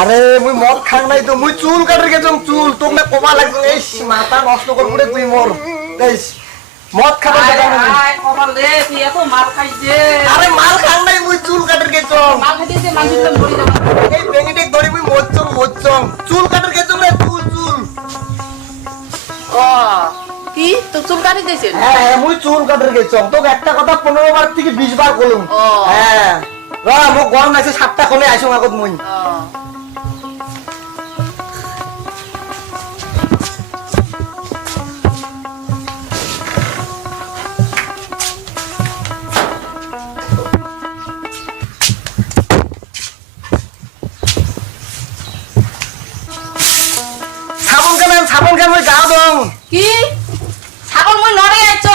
আরে মুই মদ খাং নাই তো মুই চুল কাটার গেছো চুল। তোক না কমা লাগবে এই মাথা নষ্ট করব তুই মোর। এই মদ খাবার জায়গা নাই। তুই এত মাল আরে খাং নাই মুই চুল কাটার গেছো মাল খাইতে মানুষের তো মরে যাবে। এই বেঙ্গিটেক ধরে মুই মচ্চং মচ্চং চুল কাটার গেছো না চুল চুল। ও কি? তো চুল কাটি দিয়েছেন? হ্যাঁ হ্যাঁ মুই চুল কাটার গেছম তোকে একটা কথা পনেরো বার থেকে বিশ বার কলুম ও। হ্যাঁ। র গরম লাগছে সাতটা খনে আইসো আগত মুই। ও। সাবন কেন সাবন গা দং কি? ছাগল মই নড়ে আইছ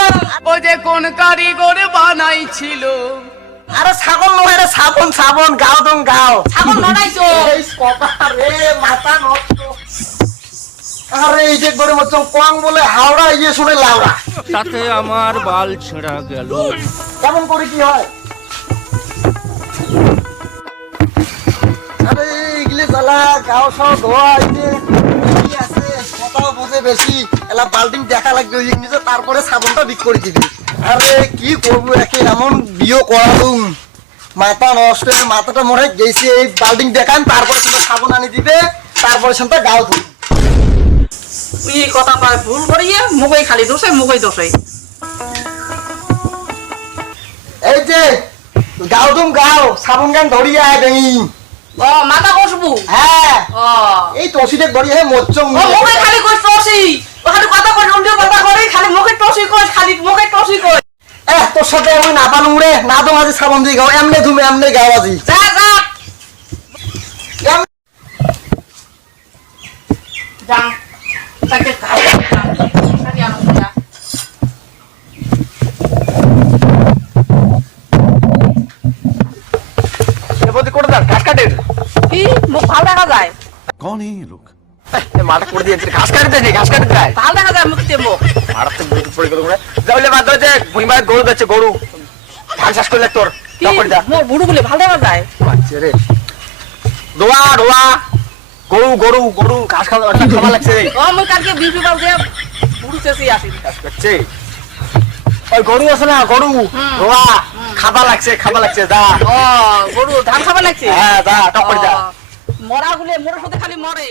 ও যে কোন কারিগর বানাইছিল। আরে ছাগল নহয় রে সাবন সাবন গাও দং গাও। ছাগল নড়াইছ। এই কথা রে মাথা নষ্ট। আরে এই যে করে মচ্চং কোয়াং বলে হাওড়া ইয়ে শুনে লাউড়া। তাতে আমার বাল ছেঁড়া গেল। কেমন করে কি হয়? আরে এগুলি জ্বালা গাও সব ধোয়া বেশি এলা বাল্টিং দেখা লাগবে নিজে তারপরে সাবনটা বিক করে দিবি। আরে কি করব একে এমন বিয়ে করালুম মাথা নষ্ট হয়ে মাথাটা মনে গেছে এই বাল্টিং দেখান তারপরে সেটা সাবন আনি দিবে তারপরে সেটা গাও ধুই তুই এই কথা পায় ভুল করিয়ে মুখই খালি দোষে মুখই দোষে এই যে গাও তুম গাও সাবন গান ধরিয়ে ভেঙি ও মাথা কষবু হ্যাঁ। ও। এই তসিতে ধরিয়ে মোচ্চং ও মুখে খালি কইস টসি ও খালি কথা কই উল্টো কথা করে খালি মুখে টসি কইস খালি মুখে টসি কই এ তোর সাথে আমি না পালুম রে। না তো আজি সাবন দিয়ে গাও। এমনে তুমি এমনে গাও আজি। যা যা। যা তাকে খাই খালি আনো যা এ বদি করে দাও ঘাস কাটে কি মুখ ভালো দেখা যায় कौन है ये लोग এ মাটা করে দিয়েছে ঘাস কাটে দেয় ঘাস কাটে দেয় ভালো দেখা যায় মুখতে মুখ মারাতে বুঝতে পড়ে গেল করে যাইলে বাদ যে ভুইমায় গরু বেচে গরু ধান চাষ করলে তোর কি দাও করে দা মোর বুড়ো বলে ভালো দেখা যায় আচ্ছা রে দোয়া দোয়া গরু গরু গরু ঘাস খাওয়া খাওয়া লাগছে ও মুই কালকে বিউটি পাল দিয়ে বুড়ো চেঁচি আসি ঘাস খাচ্ছে ওই গরু আছে না গরু দোয়া খাবা লাগছে খাবা লাগছে যা ও গরু ধান খাবার লাগছে হ্যাঁ যা টপ করে যা ও, মরা গুলে মোর সাথে খালি মরে।